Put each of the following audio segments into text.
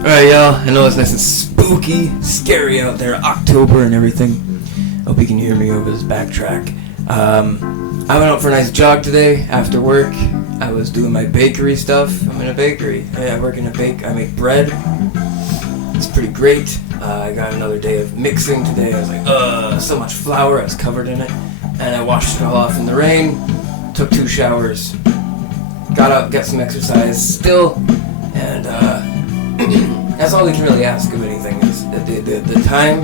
Alright, y'all. I know it's nice and spooky, scary out there, October and everything. Hope you can hear me over this backtrack. I went out for a nice jog today after work. I was doing my bakery stuff. I'm in a bakery. I work in a I make bread. It's pretty great. I got another day of mixing today. I was like, so much flour. I was covered in it. And I washed it all off in the rain. Took 2 showers. Got up, got some exercise still. And, that's all we can really ask of anything is the time,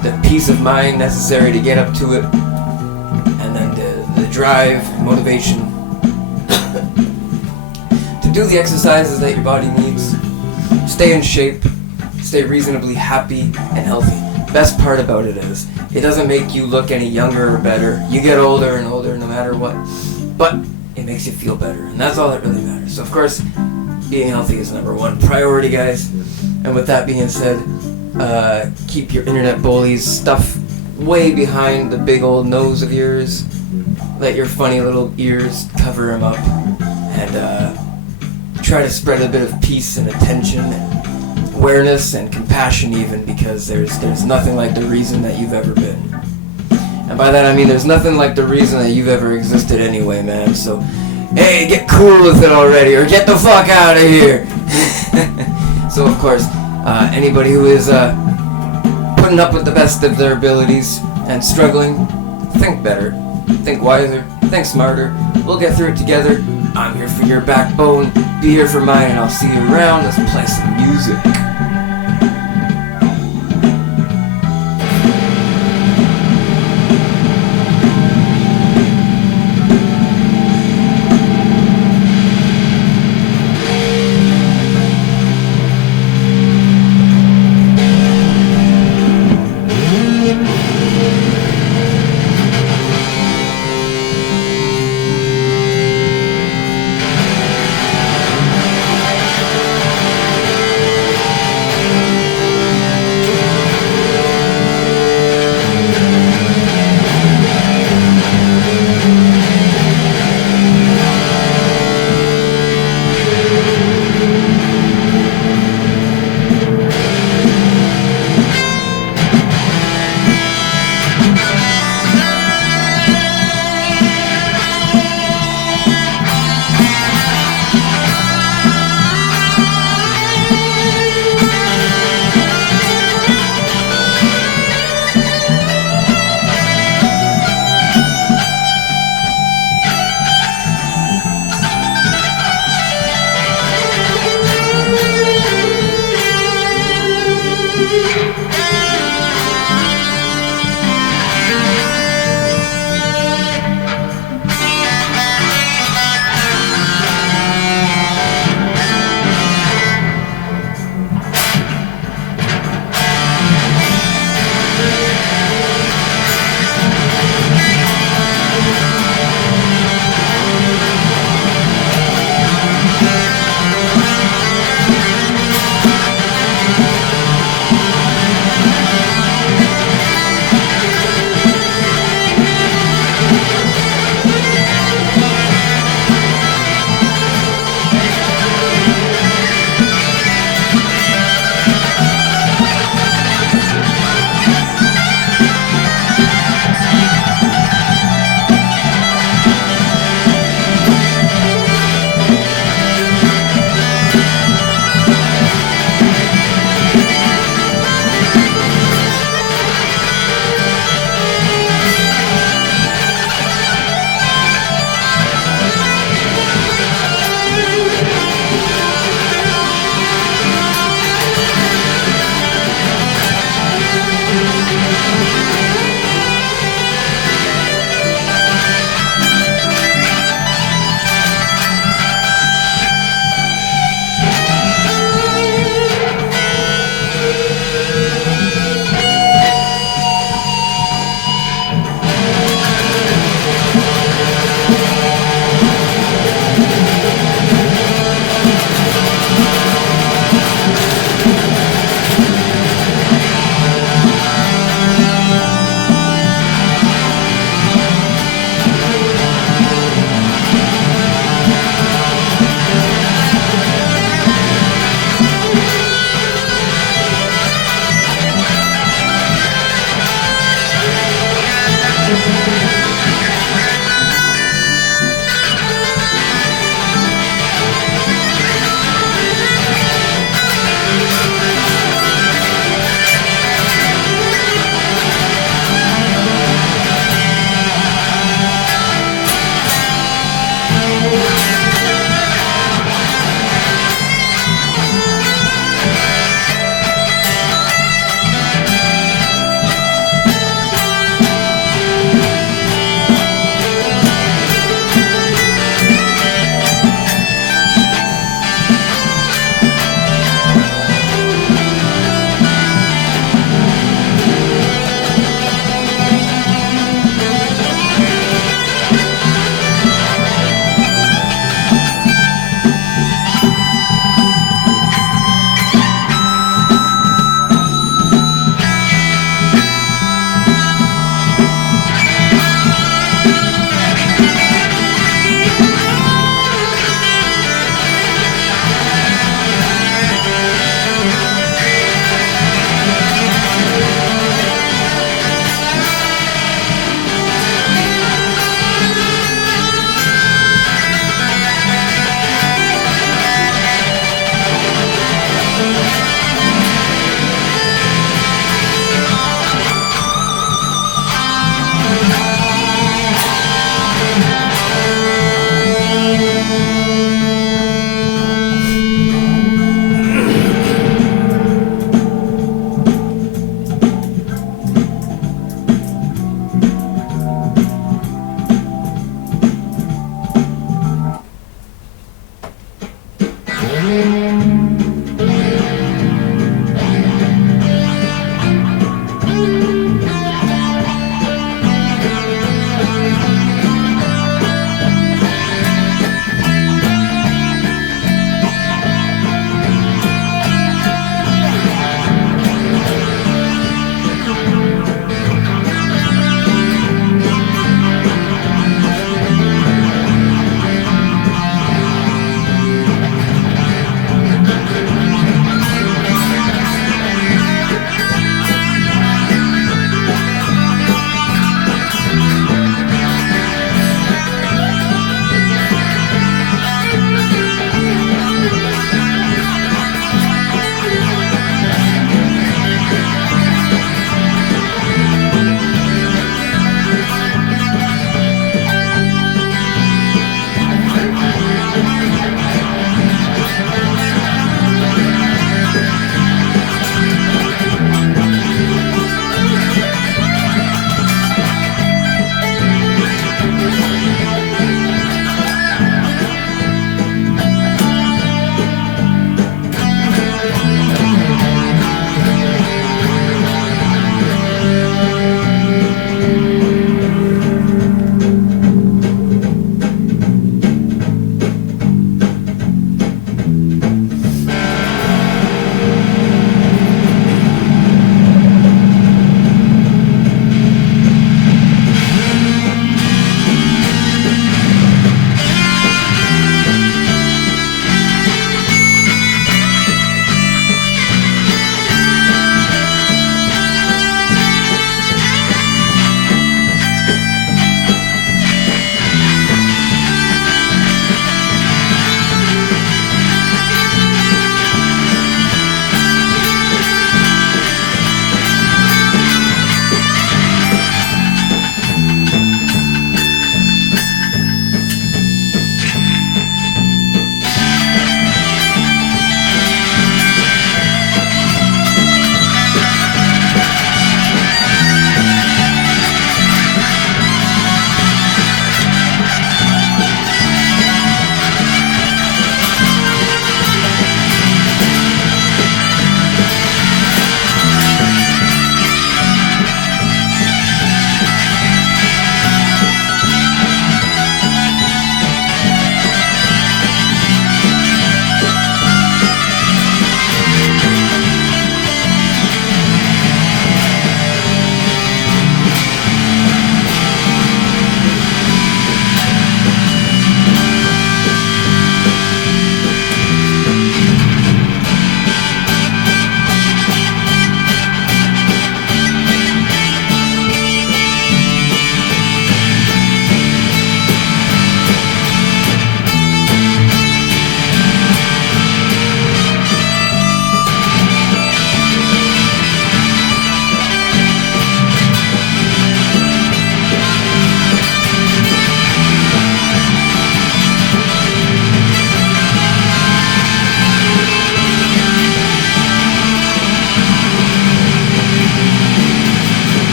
the peace of mind necessary to get up to it, and then the drive, motivation to do the exercises that your body needs, stay in shape, stay reasonably happy and healthy. Best part about it is, it doesn't make you look any younger or better. You get older and older no matter what, but it makes you feel better, and that's all that really matters. So of course, being healthy is number 1 priority, guys. And with that being said, keep your internet bullies stuff way behind the big old nose of yours. Let your funny little ears cover them up, and try to spread a bit of peace and attention and awareness and compassion even, because there's nothing like the reason that you've ever been. And by that I mean there's nothing like the reason that you've ever existed anyway, man. So hey, get cool with it already, or get the fuck out of here. So of course, anybody who is putting up with the best of their abilities and struggling, think better, think wiser, think smarter. We'll get through it together. I'm here for your backbone, be here for mine, and I'll see you around. Let's play some music.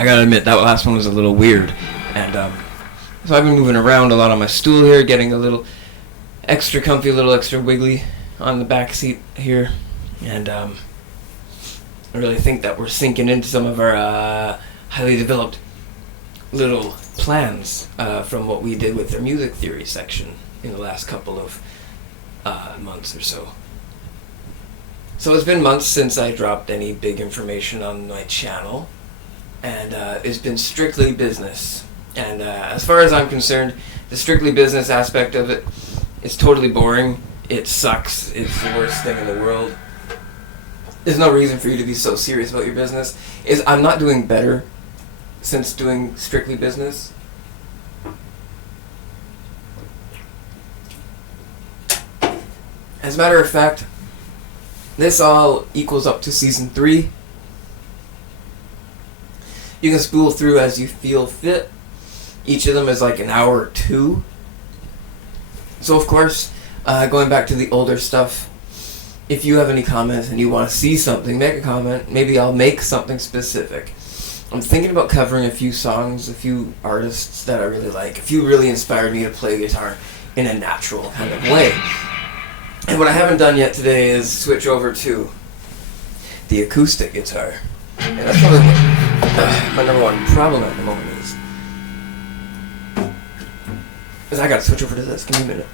I gotta admit, that last one was a little weird. And so I've been moving around a lot on my stool here, getting a little extra comfy, a little extra wiggly on the back seat here. And I really think that we're sinking into some of our highly developed little plans from what we did with their music theory section in the last couple of months or so. So it's been months since I dropped any big information on my channel, and it's been strictly business. And as far as I'm concerned, the strictly business aspect of it is totally boring. It sucks. It's the worst thing in the world. There's no reason for you to be so serious about your business. I'm not doing better since doing strictly business. As a matter of fact, this all equals up to season 3. You can spool through as you feel fit. Each of them is like an hour or 2. So of course, going back to the older stuff, if you have any comments and you want to see something, make a comment. Maybe I'll make something specific. I'm thinking about covering a few songs, a few artists that I really like. A few really inspired me to play guitar in a natural kind of way. And what I haven't done yet today is switch over to the acoustic guitar. And that's probably what my number one problem at the moment is I gotta switch over to this. Give me a minute.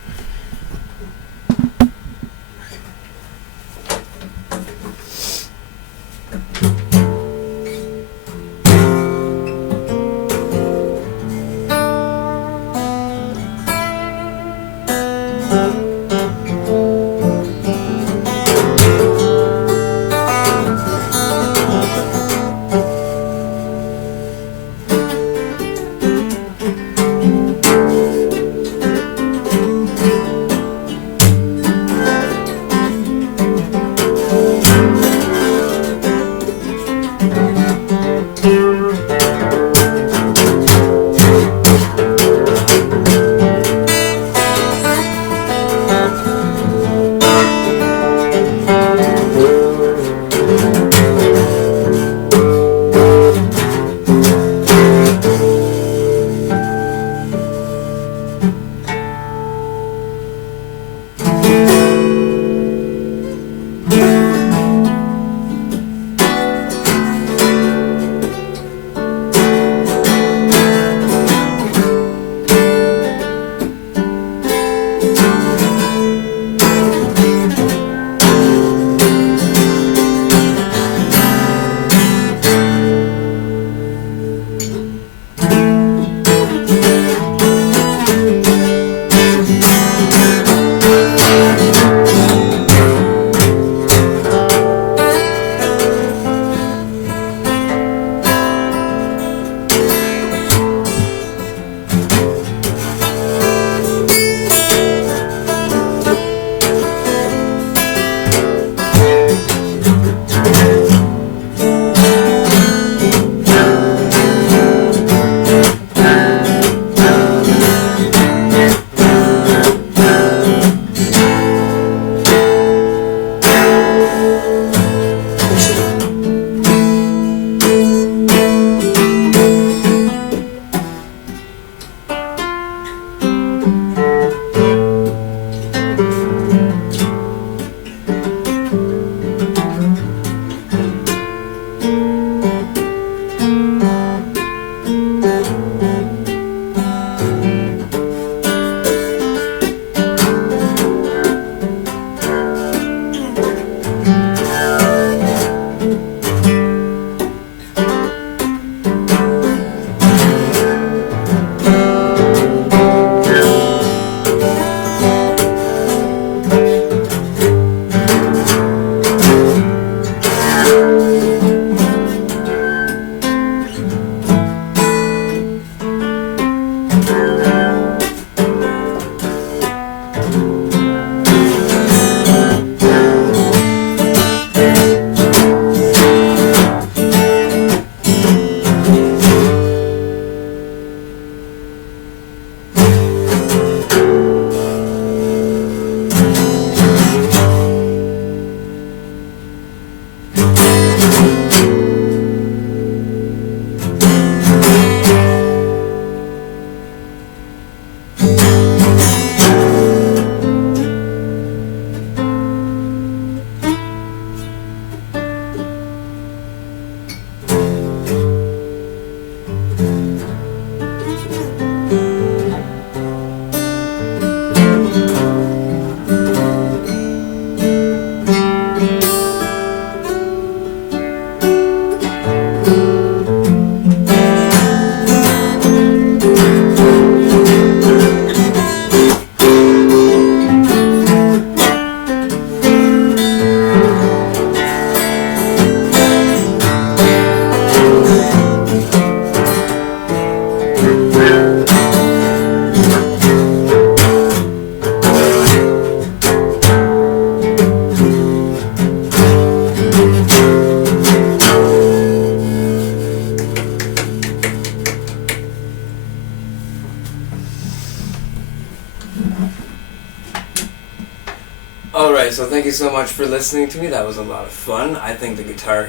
so thank you so much for listening to me. That was a lot of fun. I think the guitar...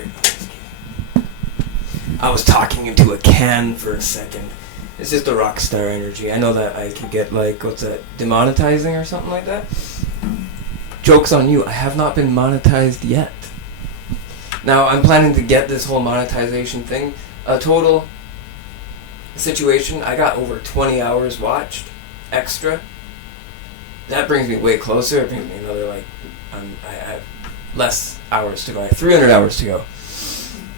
I was talking into a can for a second. It's just a rock star energy. I know that I could get, like, what's that, demonetizing or something like that? Joke's on you. I have not been monetized yet. Now, I'm planning to get this whole monetization thing. A total situation, I got over 20 hours watched, extra. That brings me way closer. It brings me another, like, I have less hours to go. I have 300 hours to go.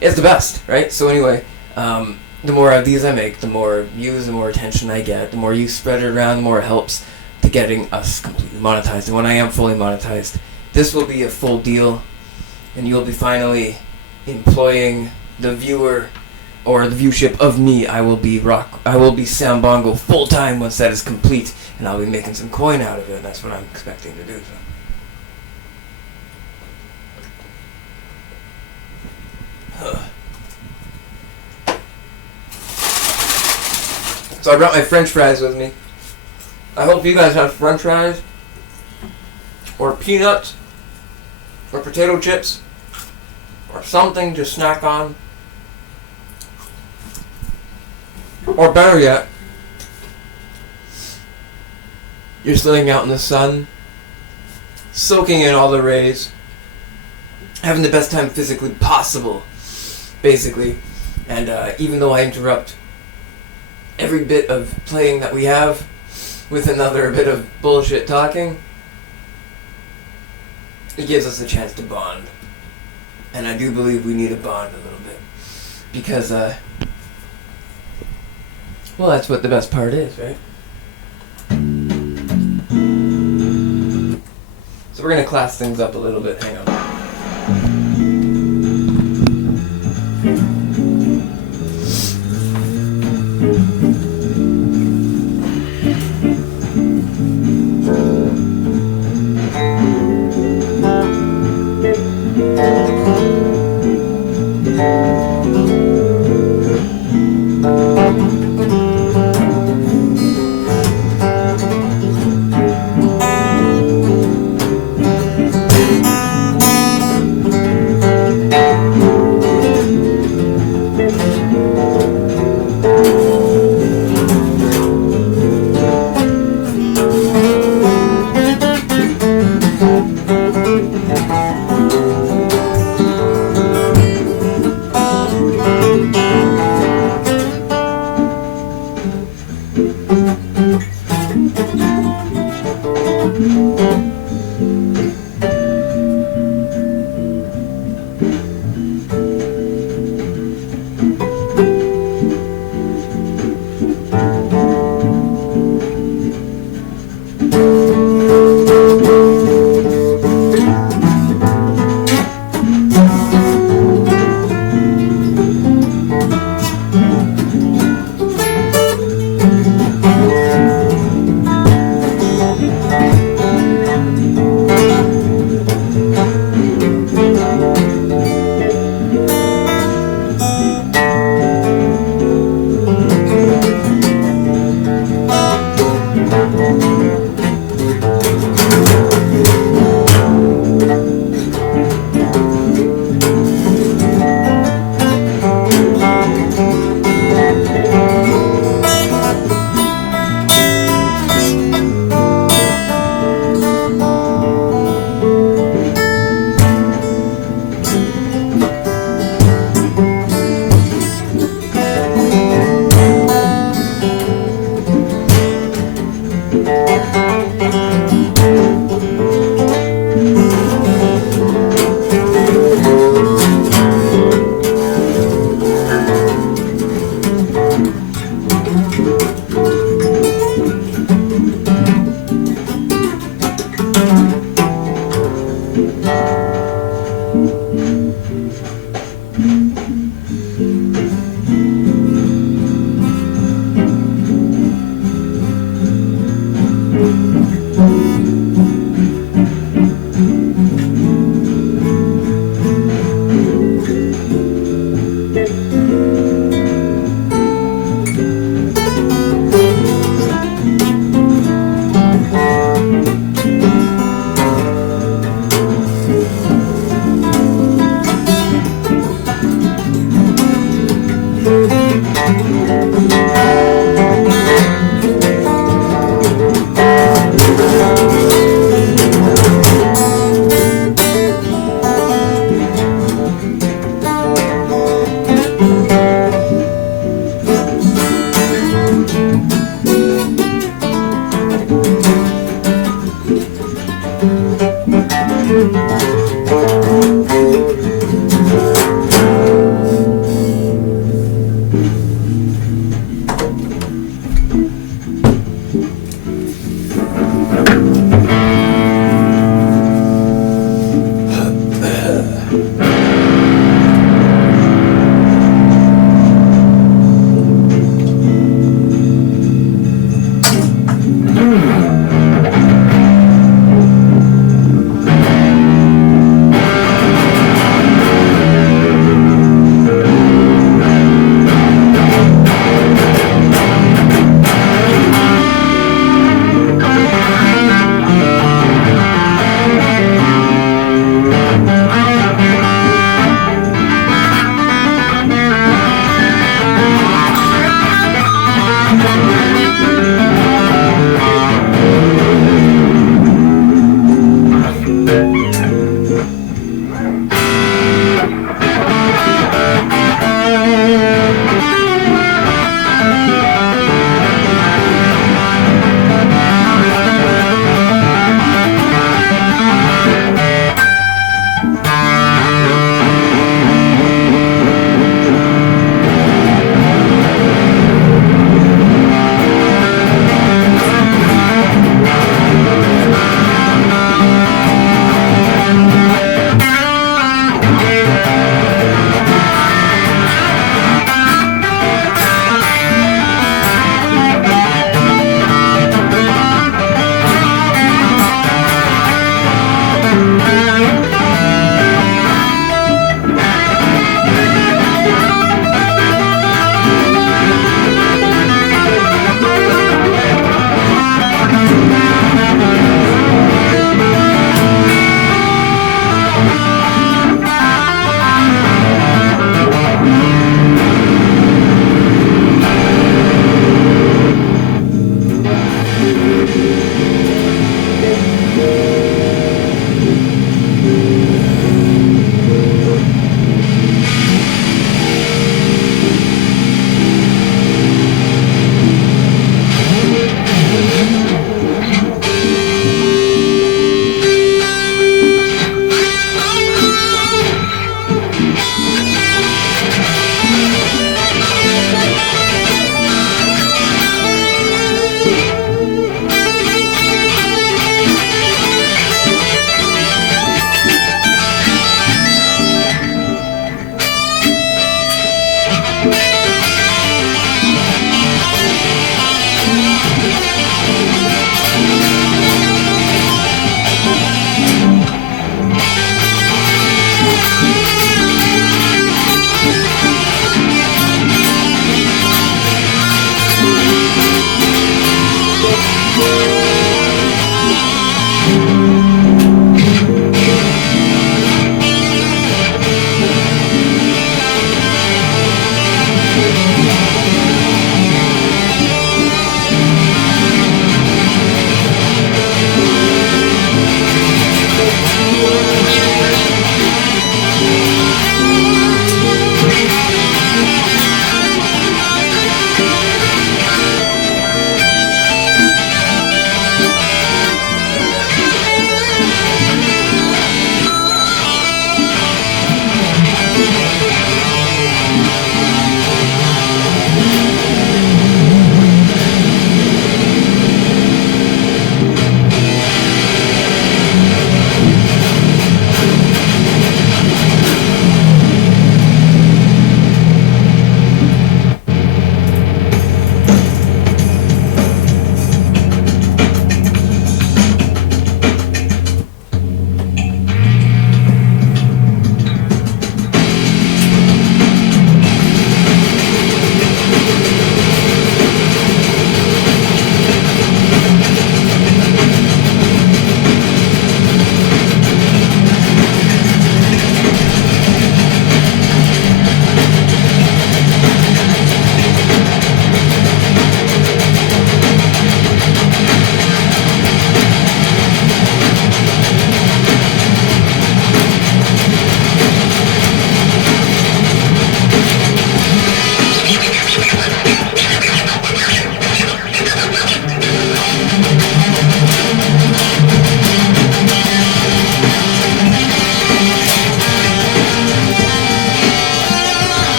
It's the best, right? So anyway, the more of these I make, the more views, the more attention I get, the more you spread it around, the more it helps to getting us completely monetized. And when I am fully monetized, this will be a full deal, and you'll be finally employing the viewer or the viewship of me. I will be Sambongo full time once that is complete, and I'll be making some coin out of it. That's what I'm expecting to do. So I brought my French fries with me. I hope you guys have French fries, or peanuts, or potato chips, or something to snack on. Or better yet, you're sitting out in the sun, soaking in all the rays, having the best time physically possible, basically. And even though I interrupt every bit of playing that we have with another bit of bullshit talking, it gives us a chance to bond. And I do believe we need to bond a little bit. Because, well, that's what the best part is, right? So we're going to class things up a little bit. Hang on.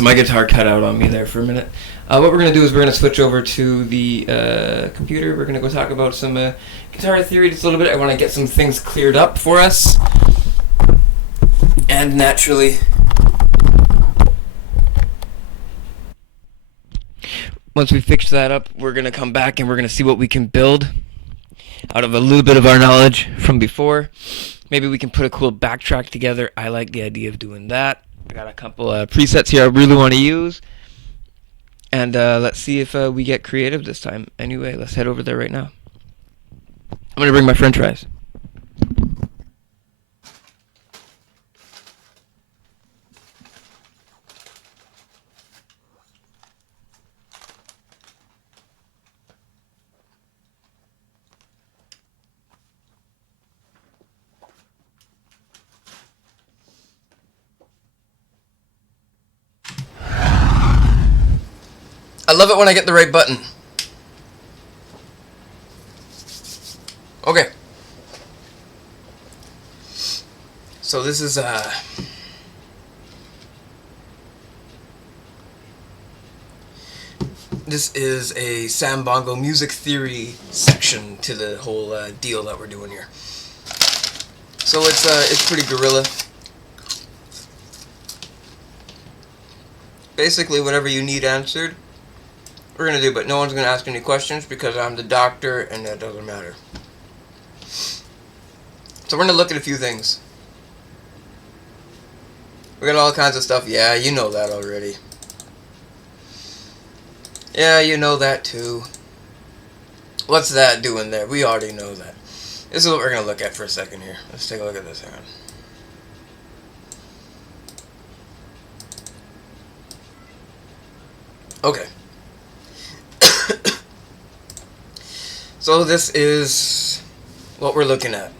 so my guitar cut out on me there for a minute. What we're going to do is we're going to switch over to the computer. We're going to go talk about some guitar theory just a little bit. I want to get some things cleared up for us. And naturally, once we fix that up, we're going to come back and we're going to see what we can build out of a little bit of our knowledge from before. Maybe we can put a cool backtrack together. I like the idea of doing that. I got a couple presets here I really want to use. And let's see if we get creative this time. Anyway, let's head over there right now. I'm going to bring my french fries. I love it when I get the right button. Okay. So this is a Sambongo music theory section to the whole deal that we're doing here. So it's pretty guerrilla. Basically, whatever you need answered, we're going to do, but no one's going to ask any questions because I'm the doctor and that doesn't matter. So we're going to look at a few things. We got all kinds of stuff. Yeah, you know that already. Yeah, you know that too. What's that doing there? We already know that. This is what we're going to look at for a second here. Let's take a look at this. Hang on. Okay. So this is what we're looking at.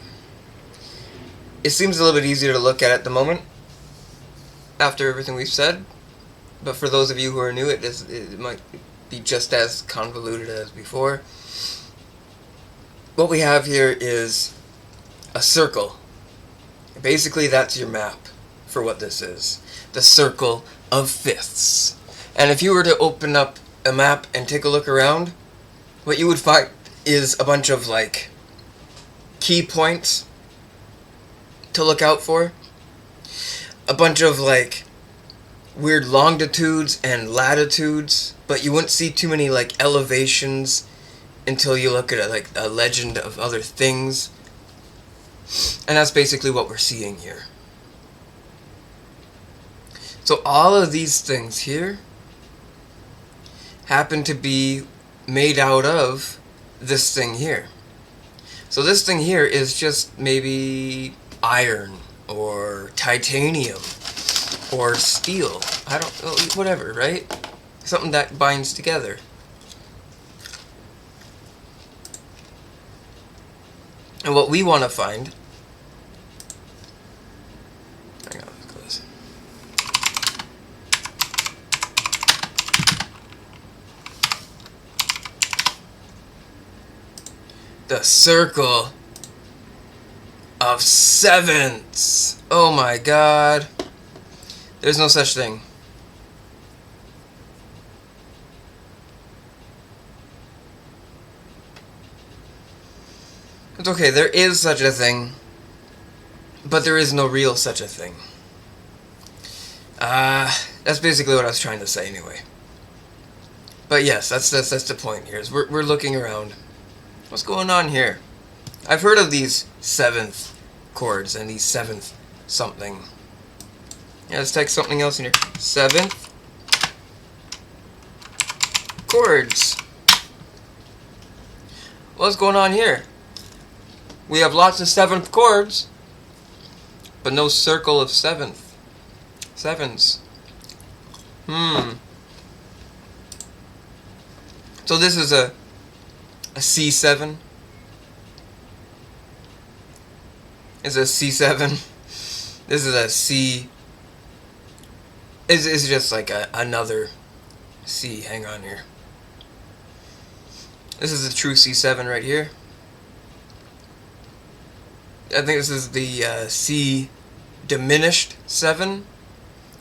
It seems a little bit easier to look at the moment after everything we've said, but for those of you who are new, it might be just as convoluted as before. What we have here is a circle. Basically, that's your map for what this is. The circle of fifths. And if you were to open up a map and take a look around, what you would find is a bunch of like key points to look out for, a bunch of like weird longitudes and latitudes, but you wouldn't see too many like elevations until you look at like a legend of other things. And that's basically what we're seeing here. So all of these things here happen to be made out of this thing here. So this thing here is just maybe iron or titanium or steel. I don't know, whatever, right? Something that binds together. And what we want to find, hang on, let's close. The circle of sevenths. Oh my god. There's no such thing. It's okay, there is such a thing, but there is no real such a thing. That's basically what I was trying to say anyway. But yes, that's the point here. Is we're looking around. What's going on here? I've heard of these seventh chords and these seventh something. Yeah, let's take something else in here. Seventh chords. What's going on here? We have lots of seventh chords, but no circle of sevens. So this is a C7. Is a C7. This is a C. It's just like another C. Hang on here. This is a true C7 right here. I think this is the C diminished 7.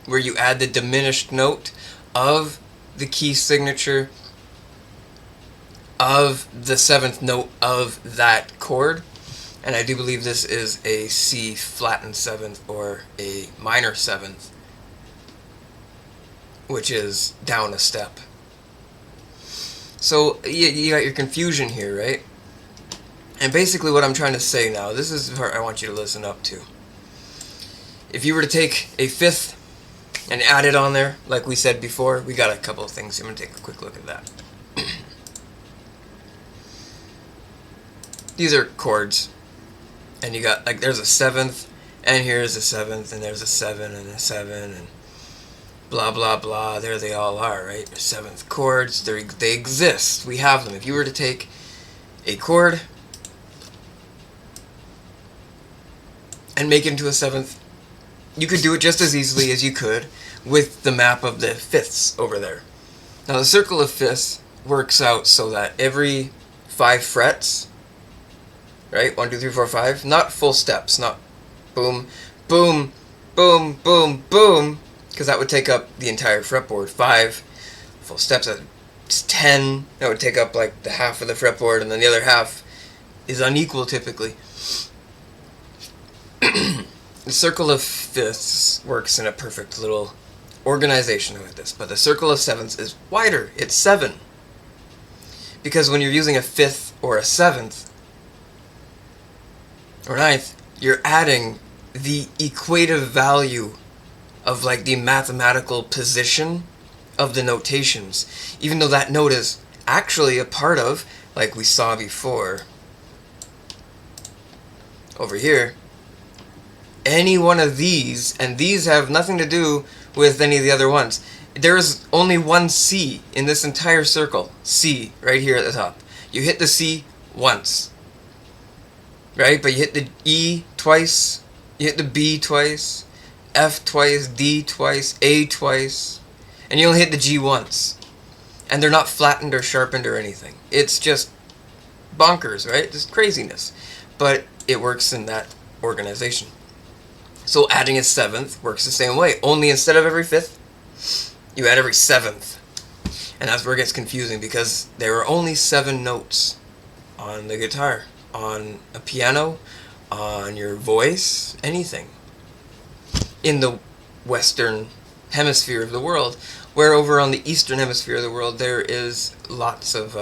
where you add the diminished note of the key signature of the 7th note of that chord. And I do believe this is a C flattened 7th or a minor 7th, which is down a step. So you got your confusion here, right? And basically what I'm trying to say now, this is the part I want you to listen up to. If you were to take a 5th and add it on there, like we said before, we got a couple of things. I'm going to take a quick look at that. These are chords. And you got, like, there's a 7th, and here's a 7th, and there's a 7 and a 7, and blah, blah, blah. There they all are, right? 7th chords, they exist. We have them. If you were to take a chord and make it into a 7th, you could do it just as easily as you could with the map of the 5ths over there. Now, the circle of 5ths works out so that every 5 frets, right? 1, 2, 3, 4, 5. Not full steps. Not boom, boom, boom, boom, boom. Because that would take up the entire fretboard. 5 full steps. That's 10. That would take up like the half of the fretboard, and then the other half is unequal typically. The circle of 5ths works in a perfect little organization like this. But the circle of 7ths is wider. It's 7. Because when you're using a 5th or a 7th, or 9th, you're adding the equative value of like the mathematical position of the notations, even though that note is actually a part of, like we saw before over here, any one of these, and these have nothing to do with any of the other ones. There is only one C in this entire circle. C, right here at the top. You hit the C once. Right? But you hit the E twice, you hit the B twice, F twice, D twice, A twice, and you only hit the G once. And they're not flattened or sharpened or anything. It's just bonkers, right? Just craziness. But it works in that organization. So adding a 7th works the same way. Only instead of every 5th, you add every 7th. And that's where it gets confusing, because there are only 7 notes on the guitar. On a piano, on your voice, anything. In the Western hemisphere of the world, where over on the Eastern hemisphere of the world there is lots of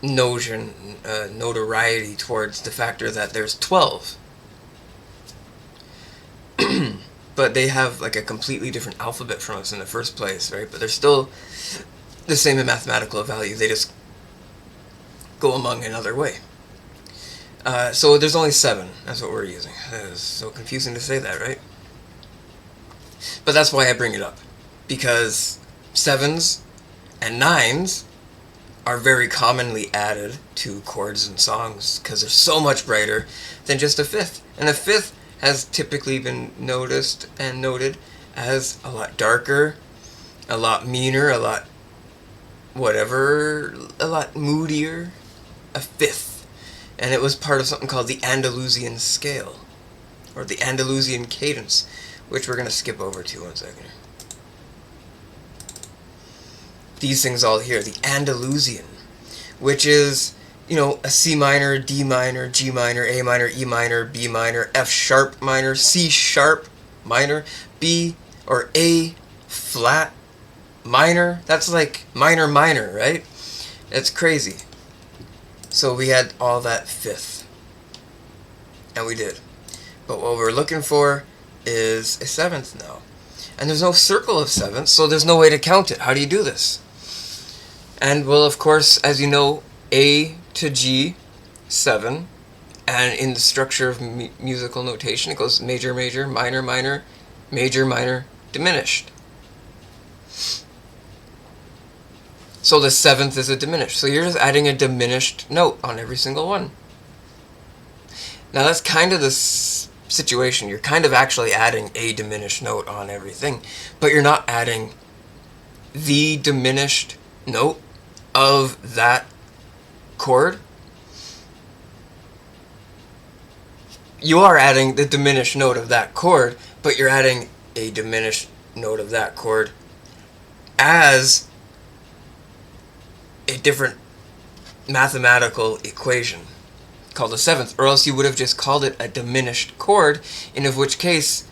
notoriety towards the factor that there's 12. But they have like a completely different alphabet from us in the first place, right? But they're still the same in mathematical value. They just go among another way. So there's only 7. That's what we're using. It's so confusing to say that, right? But that's why I bring it up. Because 7s and 9s are very commonly added to chords and songs because they're so much brighter than just a 5th. And a 5th has typically been noticed and noted as a lot darker, a lot meaner, a lot whatever, a lot moodier. A 5th, and it was part of something called the Andalusian scale, or the Andalusian cadence, which we're going to skip over to 1 second. These things all here, the Andalusian, which is, you know, a C minor, D minor, G minor, A minor, E minor, B minor, F sharp minor, C sharp minor, B or A flat minor. That's like minor minor, right? It's crazy. So we had all that 5th. And we did. But what we're looking for is a 7th now. And there's no circle of 7ths, so there's no way to count it. How do you do this? And, well, of course, as you know, A to G, 7. And in the structure of musical notation, it goes major, major, minor, minor, major, minor, diminished. So the 7th is a diminished. So you're just adding a diminished note on every single one. Now that's kind of the situation. You're kind of actually adding a diminished note on everything. But you're not adding the diminished note of that chord. you are adding the diminished note of that chord, but you're adding a diminished note of that chord as a different mathematical equation called a seventh, or else you would have just called it a diminished chord, in of which case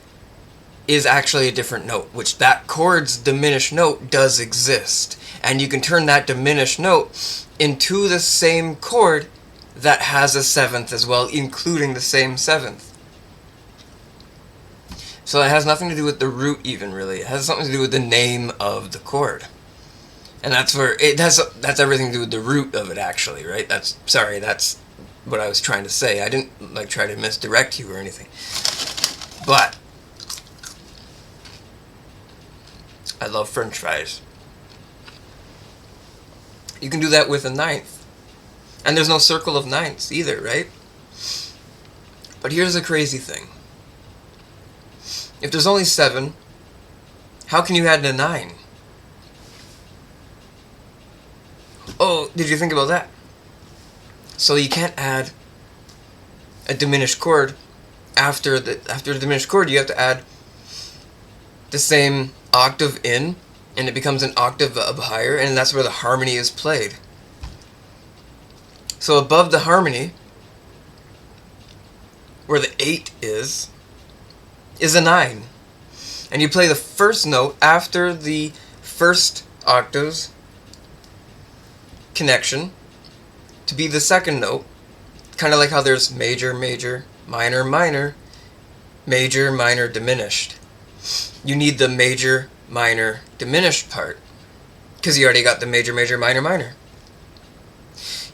is actually a different note, which that chord's diminished note does exist. And you can turn that diminished note into the same chord that has a seventh as well, including the same seventh. So it has nothing to do with the root even, really. It has something to do with the name of the chord. And that's where that's everything to do with the root of it, actually, right? That's what I was trying to say. I didn't try to misdirect you or anything. But I love French fries. You can do that with a ninth. And there's no circle of ninths either, right? But here's the crazy thing. If there's only 7, how can you add a 9? Oh, did you think about that? So you can't add a diminished chord after the diminished chord. You have to add the same octave in, and it becomes an octave up higher, and that's where the harmony is played. So above the harmony, where the 8 is a 9. And you play the first note after the first octave's connection to be the second note. Kind of like how there's major, major, minor, minor, major, minor, diminished. You need the major, minor, diminished part, because you already got the major, major, minor, minor.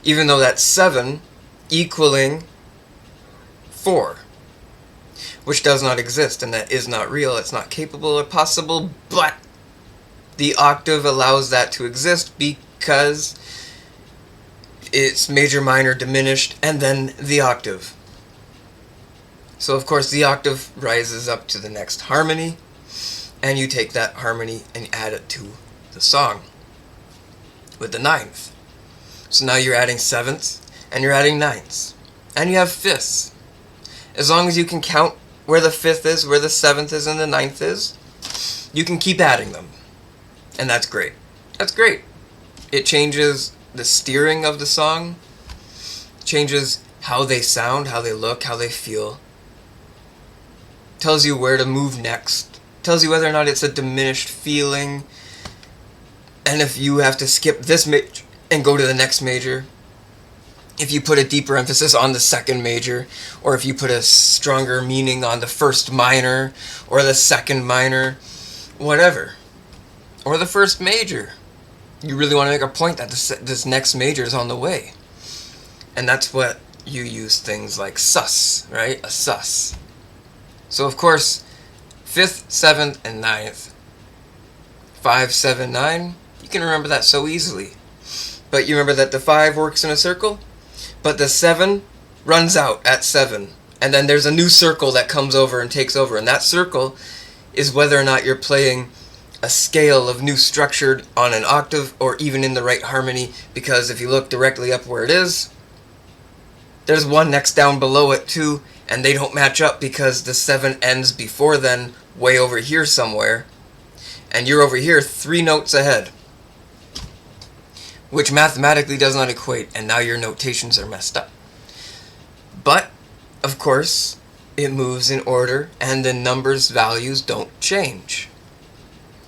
Even though that's 7 equaling 4, which does not exist, and that is not real. It's not capable or possible, but the octave allows that to exist because it's major, minor, diminished, and then the octave. So of course the octave rises up to the next harmony, and you take that harmony and add it to the song with the 9th. So now you're adding 7ths, and you're adding 9ths, and you have 5ths. As long as you can count where the 5th is, where the 7th is, and the 9th is, you can keep adding them. And that's great. That's great. It changes the steering of the song, changes how they sound, how they look, how they feel, tells you where to move next, tells you whether or not it's a diminished feeling, and if you have to skip this major and go to the next major, if you put a deeper emphasis on the second major, or if you put a stronger meaning on the first minor, or the second minor, whatever, or the first major. You really want to make a point that this next major is on the way. And that's what you use things like sus, right? A sus. So of course, 5th, 7th, and 9th. 5, 7, 9. You can remember that so easily. But you remember that the 5 works in a circle, but the 7 runs out at 7. And then there's a new circle that comes over and takes over. And that circle is whether or not you're playing a scale of new structured on an octave or even in the right harmony, because if you look directly up where it is, there's one next down below it too, and they don't match up because the 7 ends before then, way over here somewhere, and you're over here 3 notes ahead, which mathematically does not equate, and now your notations are messed up. But, of course, it moves in order, and the numbers values don't change.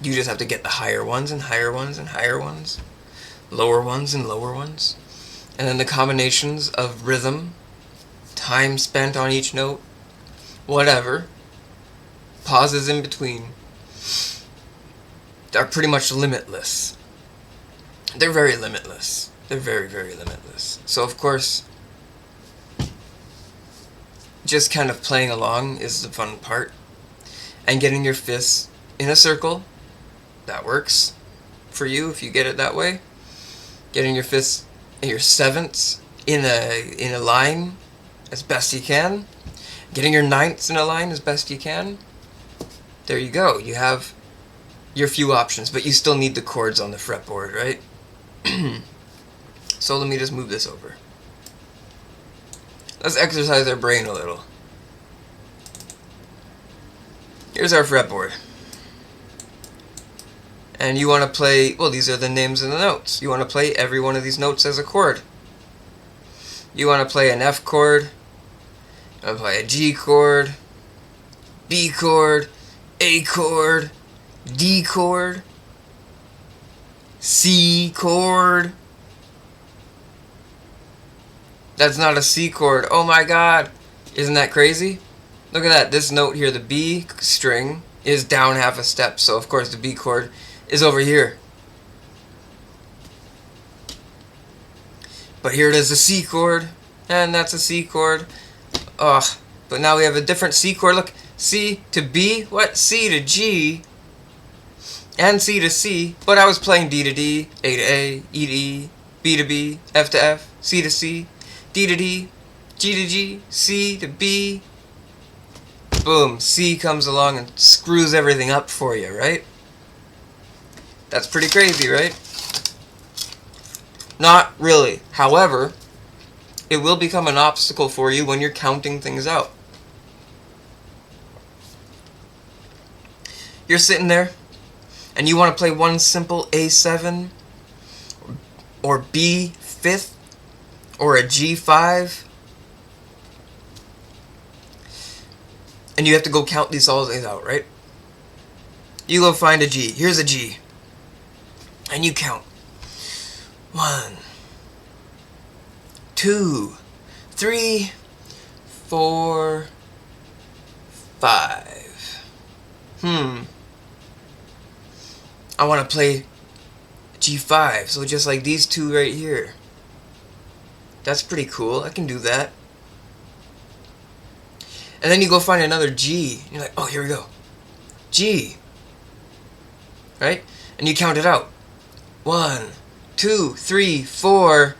You just have to get the higher ones and higher ones and higher ones, lower ones and lower ones, and then the combinations of rhythm, time spent on each note, whatever, pauses in between, are pretty much limitless. They're very limitless. They're very, very limitless. So of course, just kind of playing along is the fun part, and getting your fists in a circle. That works for you if you get it that way. Getting your fists and your 7ths in a line as best you can. Getting your 9ths in a line as best you can. There you go. You have your few options, but you still need the chords on the fretboard, right? So let me just move this over. Let's exercise our brain a little. Here's our fretboard. And you want to play, well, these are the names of the notes. You want to play every one of these notes as a chord. You want to play an F chord, you want to play a G chord, B chord, A chord, D chord, C chord. That's not a C chord. Oh my god. Isn't that crazy? Look at that. This note here, the B string, is down half a step. So of course the B chord is over here. But here it is, a C chord. And that's a C chord. Ugh. But now we have a different C chord. Look. C to B. What? C to G. And C to C. But I was playing D to D, A to A, E to E, B to B, F to F, C to C, D to D, G to G, C to B. Boom. C comes along and screws everything up for you, right? That's pretty crazy, right? Not really. However, it will become an obstacle for you when you're counting things out. You're sitting there, and you want to play one simple A7, or B fifth, or a G5, and you have to go count these all these out, right? You go find a G. Here's a G. And you count. 1, 2, 3, 4, 5. I want to play G5, so just like these two right here. That's pretty cool. I can do that. And then you go find another G. You're like, oh, here we go. G. Right? And you count it out. 1, 2, 3, 4,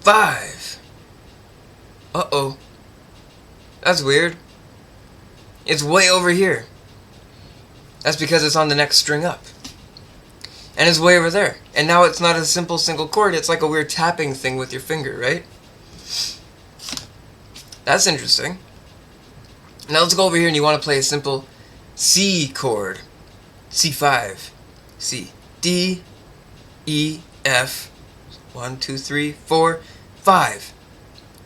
5. Uh-oh. That's weird. It's way over here. That's because it's on the next string up. And it's way over there. And now it's not a simple single chord. It's like a weird tapping thing with your finger, right? That's interesting. Now let's go over here and you want to play a simple C chord. C5. C. D. E. F. 1, 2, 3, 4, 5.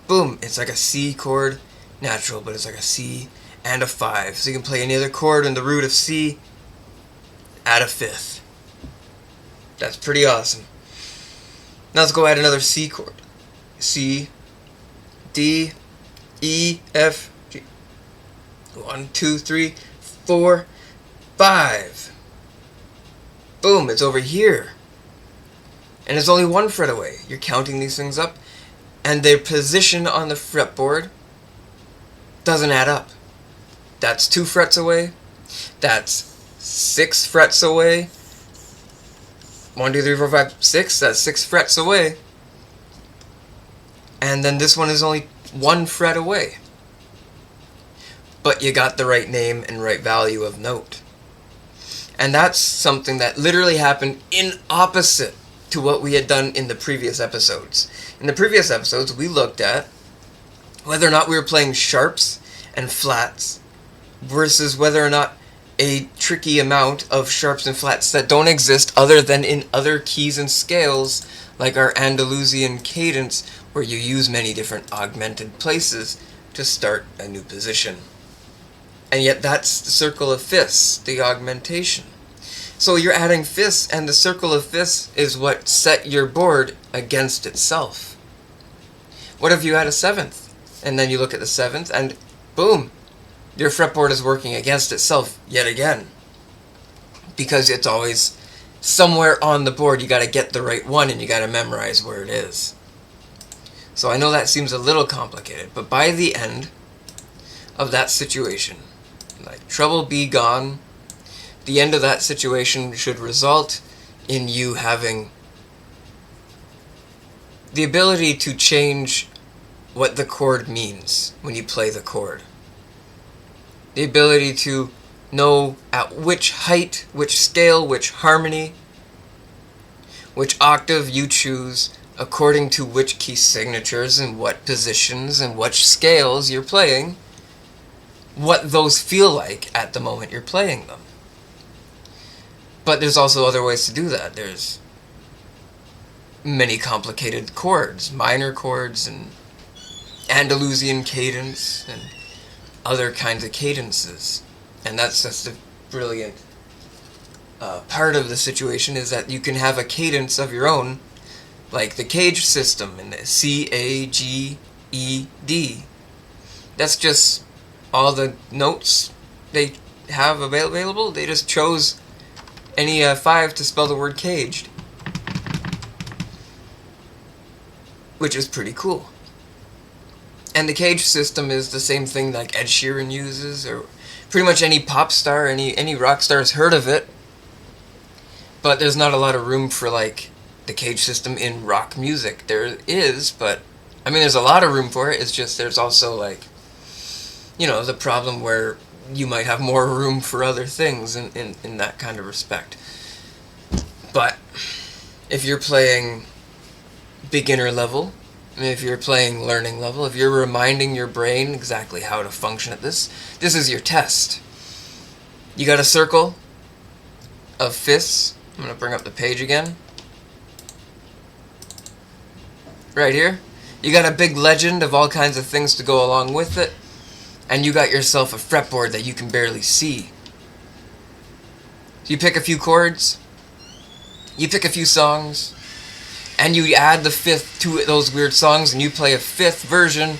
Boom. It's like a C chord. Natural, but it's like a C and a 5. So you can play any other chord in the root of C. Add a fifth. That's pretty awesome. Now let's go add another C chord. C. D. E, F, G. 1, 2, 3, 4, 5. Boom, it's over here. And it's only one fret away. You're counting these things up, and their position on the fretboard doesn't add up. That's 2 frets away. That's 6 frets away. 1, 2, 3, 4, 5, 6. That's 6 frets away. And then this one is only 1 fret away. But you got the right name and right value of note. And that's something that literally happened in opposite to what we had done in the previous episodes. In the previous episodes, we looked at whether or not we were playing sharps and flats versus whether or not a tricky amount of sharps and flats that don't exist other than in other keys and scales, like our Andalusian cadence, where you use many different augmented places to start a new position. And yet that's the circle of fifths, the augmentation. So you're adding fifths, and the circle of fifths is what set your board against itself. What if you had a 7th? And then you look at the 7th, and boom, your fretboard is working against itself yet again. Because it's always somewhere on the board. You got to get the right one, and you got to memorize where it is. So I know that seems a little complicated, but by the end of that situation, like trouble be gone, the end of that situation should result in you having the ability to change what the chord means when you play the chord. The ability to know at which height, which scale, which harmony, which octave you choose according to which key signatures and what positions and which scales you're playing what those feel like at the moment you're playing them. But there's also other ways to do that. There's many complicated chords, minor chords and Andalusian cadence and other kinds of cadences. And that's the brilliant part of the situation, is that you can have a cadence of your own, like the Cage system in the C-A-G-E-D. That's just all the notes they have available. They just chose any 5 to spell the word caged, which is pretty cool. And the Cage system is the same thing like Ed Sheeran uses, or pretty much any pop star, any rock star has heard of it. But there's not a lot of room for like the Cage system in rock music. There is, but I mean there's a lot of room for it. It's just there's also like, you know, the problem where you might have more room for other things in that kind of respect. But if you're playing beginner level, if you're playing learning level, if you're reminding your brain exactly how to function at this is your test. You got a circle of fifths. I'm going to bring up the page again. Right here. You got a big legend of all kinds of things to go along with it. And you got yourself a fretboard that you can barely see. So you pick a few chords. You pick a few songs. And you add the fifth to those weird songs, and you play a fifth version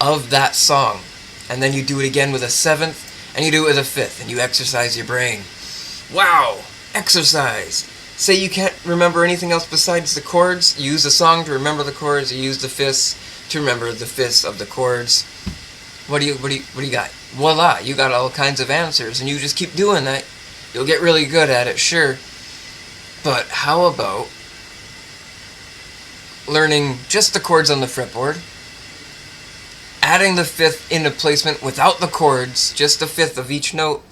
of that song. And then you do it again with a seventh, and you do it with a fifth, and you exercise your brain. Wow! Exercise! Say you can't remember anything else besides the chords, you use the song to remember the chords, you use the fifths to remember the fifths of the chords. What do you got? Voila! You got all kinds of answers, and you just keep doing that. You'll get really good at it, sure. But how about learning just the chords on the fretboard, adding the fifth into placement without the chords, just the fifth of each note,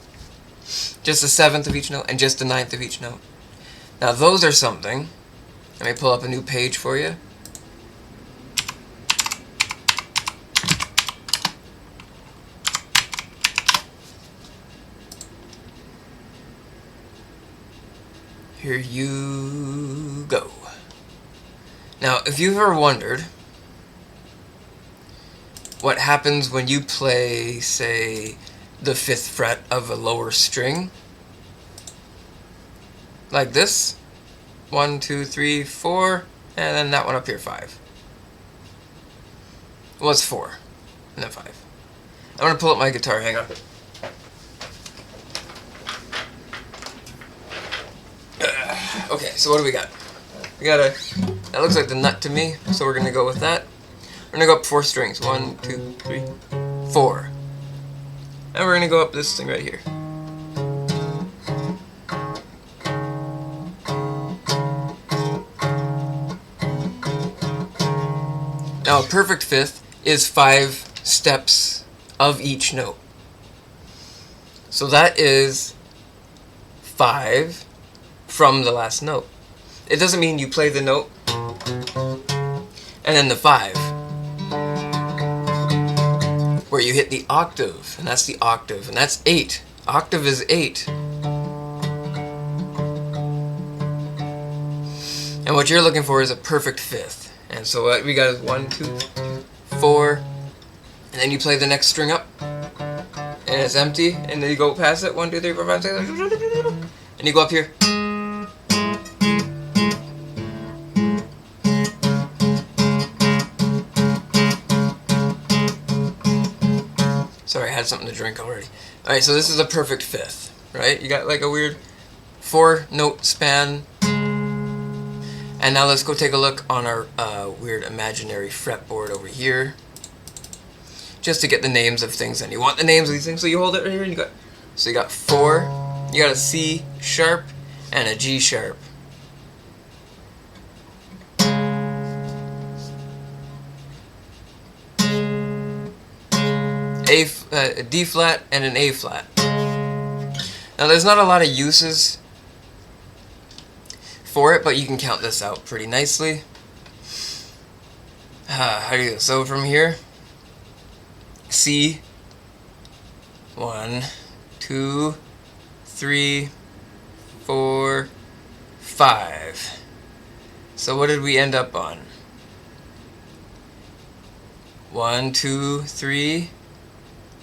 just the seventh of each note, and just the ninth of each note. Now those are something. Let me pull up a new page for you. Here you go. Now, if you've ever wondered what happens when you play, say, the 5th fret of a lower string, like this, 1, 2, 3, 4, and then that one up here, 5. Well, it's 4, and then 5. I'm going to pull up my guitar, hang on. Okay, so what do we got? We got that looks like the nut to me, so we're going to go with that. We're going to go up 4 strings. 1, 2, 3, 4. And we're going to go up this thing right here. Now a perfect fifth is 5 steps of each note. So that is 5 from the last note. It doesn't mean you play the note and then the 5, where you hit the octave, and that's the octave, and that's 8. Octave is 8. And what you're looking for is a perfect fifth. And so what we got is 1, 2, 4, and then you play the next string up, and it's empty, and then you go past it, 1, 2, 3, 4, 5, 6, and you go up here. Sorry, I had something to drink already. Alright, so this is a perfect fifth, right? You got like a weird 4-note span. And now let's go take a look on our weird imaginary fretboard over here, just to get the names of things. And you want the names of these things, so you hold it right here, and you got 4, you got a C sharp and a G sharp. A D flat and an A flat. Now there's not a lot of uses for it, but you can count this out pretty nicely. How do you go? So from here, C, 1, 2, 3, 4, 5. So what did we end up on? 1, 2, 3,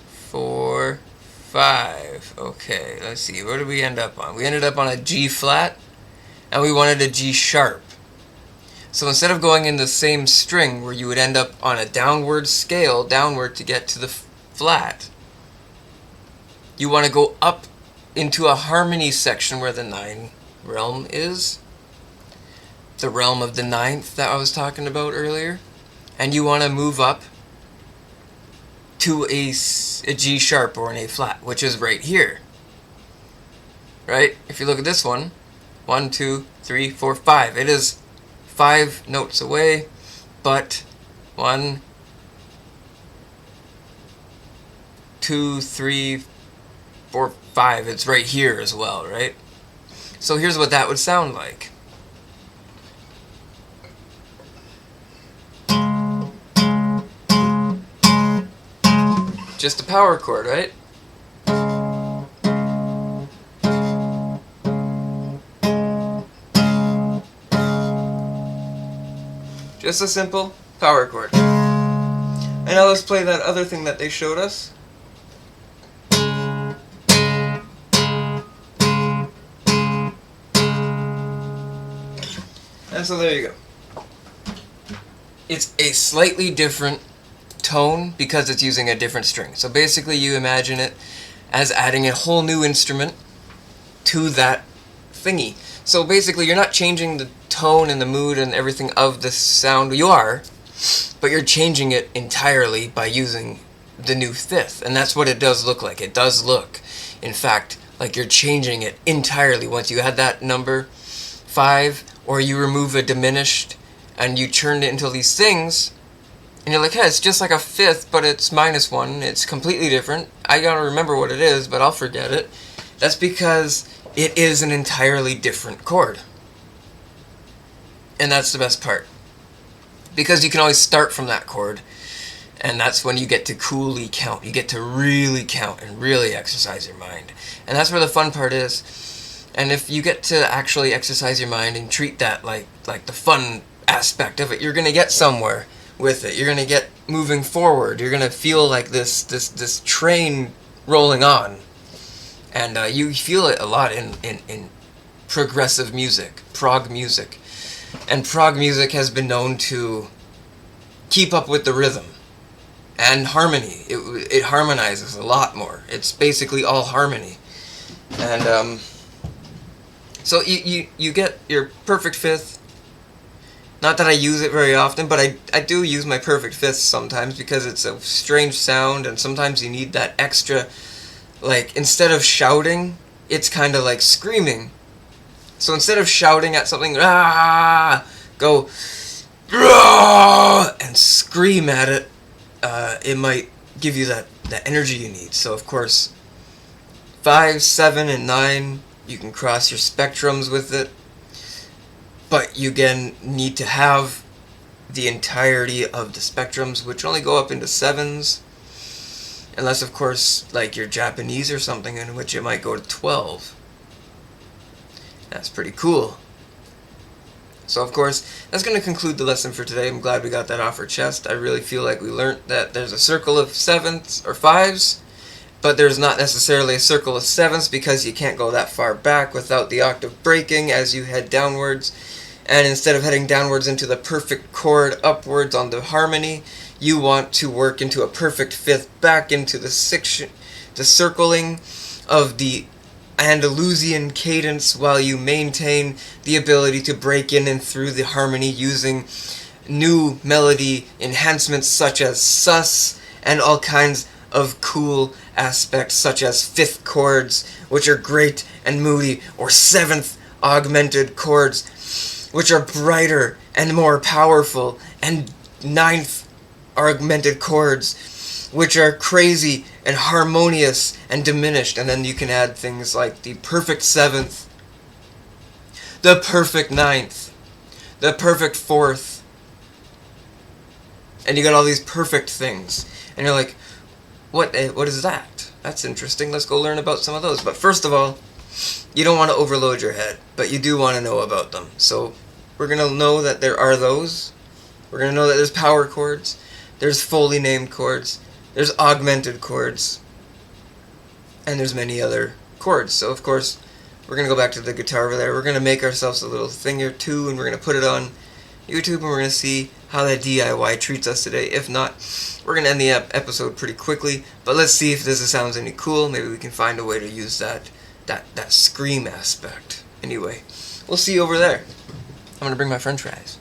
4, 5. Okay, let's see. What did we end up on? We ended up on a G flat, and we wanted a G sharp. So instead of going in the same string where you would end up on a downward scale, downward to get to the flat, you want to go up into a harmony section where the 9 realm is. The realm of the 9th that I was talking about earlier. And you want to move up to a G sharp or an A flat, which is right here. Right? If you look at this one, 1, 2, 3, 4, 5. It is 5 notes away, but 1, 2, 3, 4, 5. It's right here as well, right? So here's what that would sound like. Just a power chord, right? Just a simple power chord. And now let's play that other thing that they showed us. And so there you go. It's a slightly different tone because it's using a different string. So basically you imagine it as adding a whole new instrument to that thingy. So basically you're not changing the tone and the mood and everything of the sound. You are, but you're changing it entirely by using the new fifth. And that's what it does look like. It does look, in fact, like you're changing it entirely. Once you add that number 5, or you remove a diminished and you turn it into these things, and you're like, hey, it's just like a fifth, but it's -1. It's completely different. I gotta remember what it is, but I'll forget it. That's because it is an entirely different chord. And that's the best part. Because you can always start from that chord, and that's when you get to coolly count. You get to really count and really exercise your mind. And that's where the fun part is. And if you get to actually exercise your mind and treat that like the fun aspect of it, you're gonna get somewhere with it. You're going to get moving forward. You're going to feel like this train rolling on. And you feel it a lot in progressive music, prog music. And prog music has been known to keep up with the rhythm and harmony. It harmonizes a lot more. It's basically all harmony. And so you get your perfect fifth. Not that I use it very often, but I do use my perfect fifths sometimes because it's a strange sound, and sometimes you need that extra, like, instead of shouting, it's kind of like screaming. So instead of shouting at something, go, and scream at it, it might give you that energy you need. So of course, 5, 7, and 9, you can cross your spectrums with it. But you again need to have the entirety of the spectrums, which only go up into 7s. Unless, of course, like you're Japanese or something, in which it might go to 12. That's pretty cool. So, of course, that's going to conclude the lesson for today. I'm glad we got that off our chest. I really feel like we learned that there's a circle of 7s or 5s, but there's not necessarily a circle of 7s because you can't go that far back without the octave breaking as you head downwards. And instead of heading downwards into the perfect chord upwards on the harmony, you want to work into a perfect fifth back into the circling of the Andalusian cadence while you maintain the ability to break in and through the harmony using new melody enhancements such as sus and all kinds of cool aspects such as fifth chords, which are great and moody, or seventh augmented chords, which are brighter and more powerful, and ninth augmented chords, which are crazy and harmonious and diminished. And then you can add things like the perfect 7th, the perfect 9th, the perfect 4th, and you got all these perfect things. And you're like, what is that? That's interesting. Let's go learn about some of those. But first of all, you don't want to overload your head, but you do want to know about them. So we're going to know that there are those. We're going to know that there's power chords, there's fully named chords, there's augmented chords, and there's many other chords. So of course, we're going to go back to the guitar over there. We're going to make ourselves a little thing or two, and we're going to put it on YouTube, and we're going to see how that DIY treats us today. If not, we're going to end the episode pretty quickly, but let's see if this sounds any cool. Maybe we can find a way to use that scream aspect. Anyway, we'll see you over there. I'm going to bring my french fries.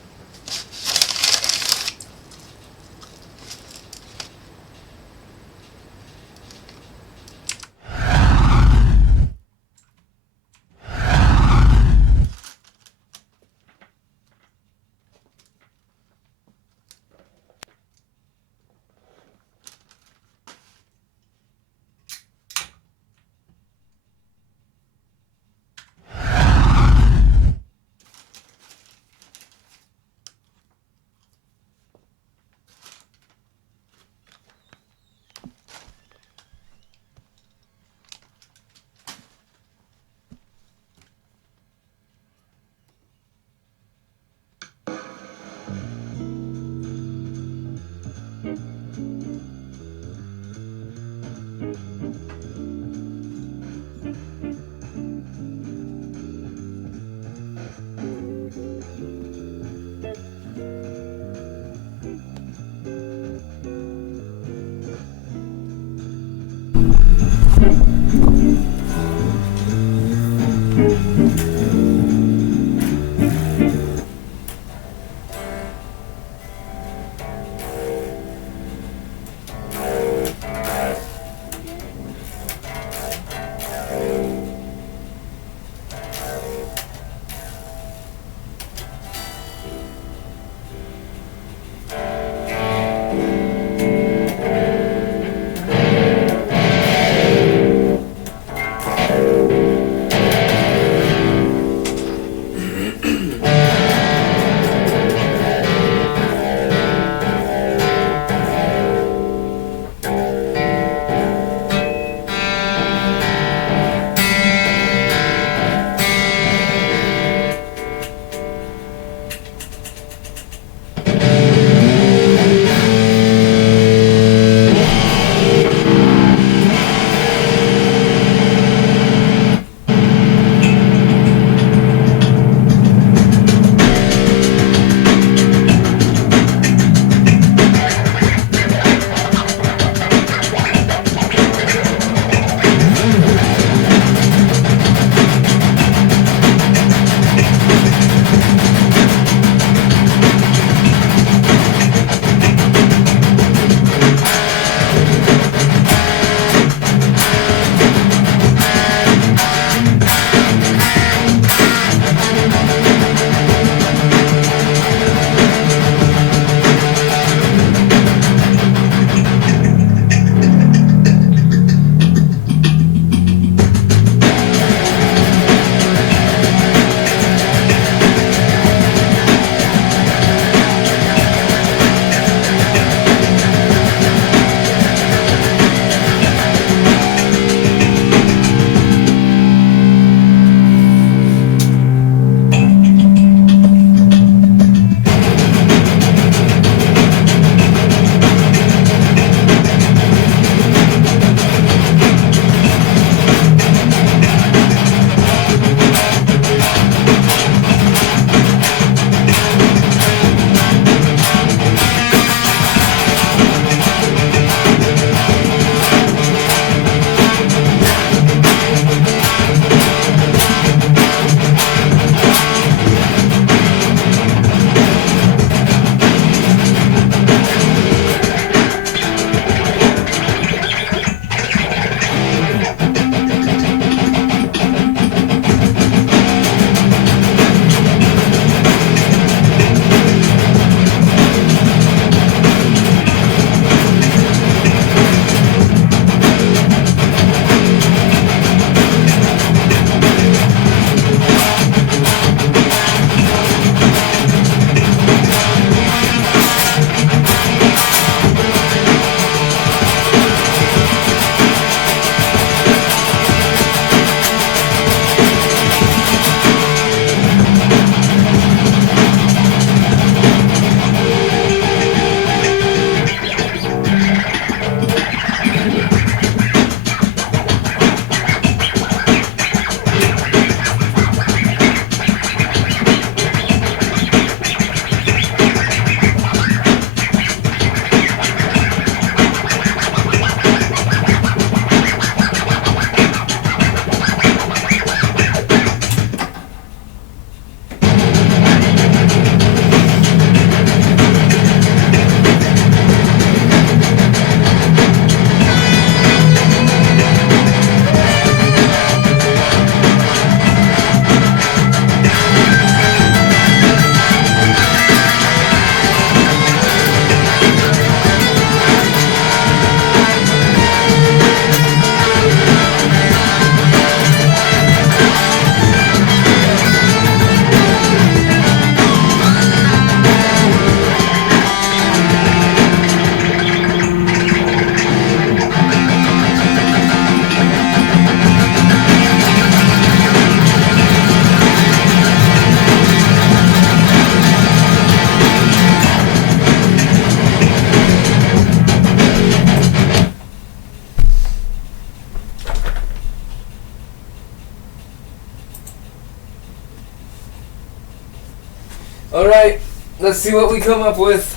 Alright, let's see what we come up with.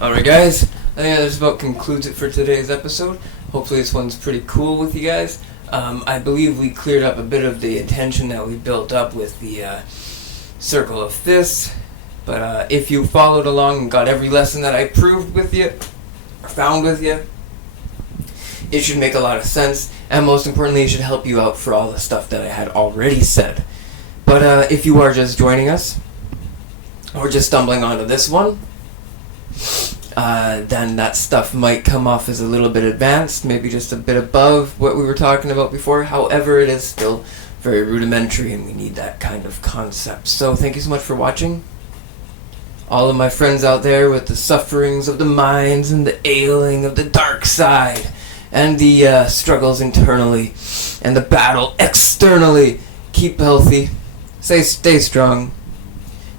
Alright guys, I think that just about concludes it for today's episode. Hopefully this one's pretty cool with you guys. I believe we cleared up a bit of the attention that we built up with the circle of fists. But if you followed along and got every lesson that I proved with you, or found with you, it should make a lot of sense. And most importantly, it should help you out for all the stuff that I had already said. But if you are just joining us, or just stumbling onto this one, then that stuff might come off as a little bit advanced, maybe just a bit above what we were talking about before. However, it is still very rudimentary and we need that kind of concept. So thank you so much for watching. All of my friends out there with the sufferings of the minds and the ailing of the dark side and the struggles internally and the battle externally, keep healthy, stay strong,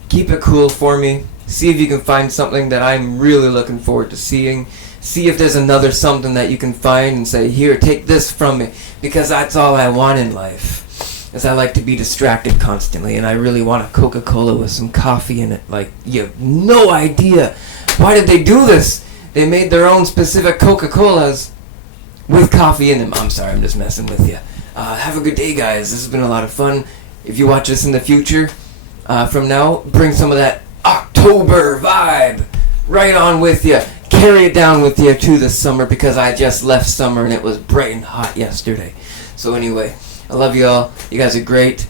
keep it cool for me. See if you can find something that I'm really looking forward to seeing. See if there's another something that you can find and say, here, take this from me. Because that's all I want in life. Is I like to be distracted constantly. And I really want a Coca-Cola with some coffee in it. Like, you have no idea. Why did they do this? They made their own specific Coca-Colas with coffee in them. I'm sorry, I'm just messing with you. Have a good day, guys. This has been a lot of fun. If you watch this in the future, from now, bring some of that October vibe right on with you. Carry it down with you to the summer, because I just left summer and it was bright and hot yesterday. So anyway, I love you all. You guys are great.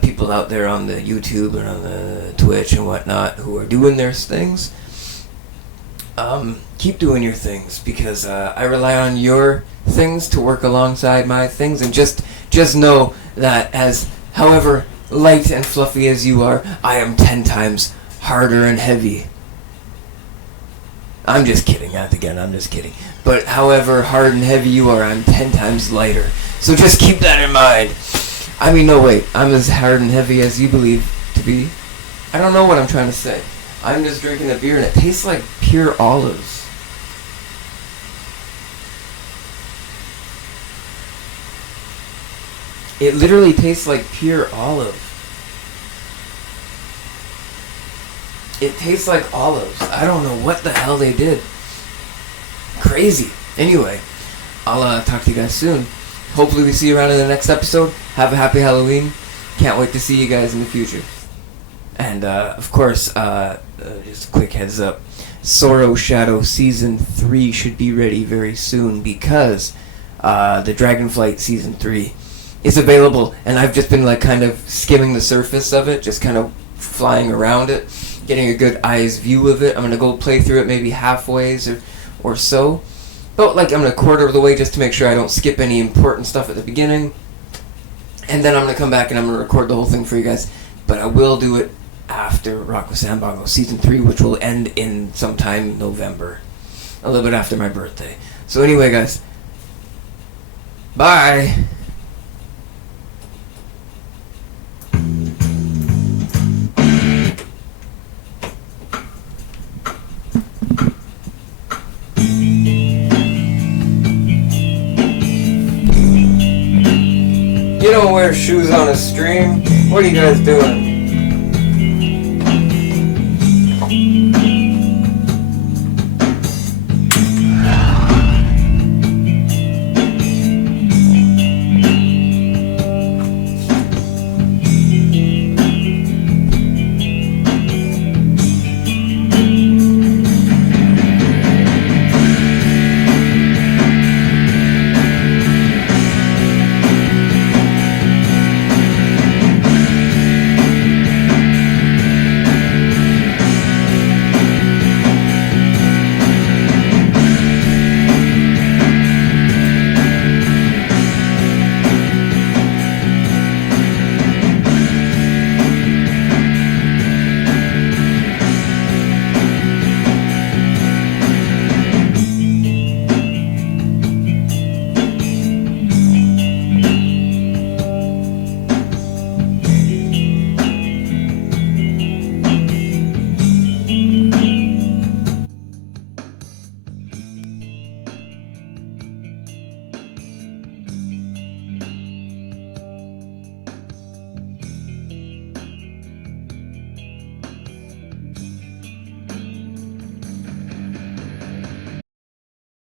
People out there on the YouTube and on the Twitch and whatnot who are doing their things. Keep doing your things, because I rely on your things to work alongside my things, and just know that as however light and fluffy as you are, I am 10 times harder and heavy. I'm just kidding, I'm just kidding. But however hard and heavy you are, I'm 10 times lighter. So just keep that in mind. I mean, no, wait, I'm as hard and heavy as you believe to be. I don't know what I'm trying to say. I'm just drinking a beer and it tastes like pure olives. It literally tastes like pure olive. It tastes like olives. I don't know what the hell they did. Crazy. Anyway, I'll talk to you guys soon. Hopefully we see you around in the next episode. Have a happy Halloween. Can't wait to see you guys in the future. And, of course, just a quick heads up. Sorrow Shadow Season 3 should be ready very soon, because the Dragonflight Season 3 is available. And I've just been, like, kind of skimming the surface of it, just kind of flying around it. getting a good eye's view of it. I'm going to go play through it maybe halfways or so. But like I'm going to quarter of the way just to make sure I don't skip any important stuff at the beginning. And then I'm going to come back and I'm going to record the whole thing for you guys. But I will do it after Rock with Sambongo Season 3, which will end in sometime November. A little bit after my birthday. So anyway, guys. Bye. You don't wear shoes on a stream? What are you guys doing?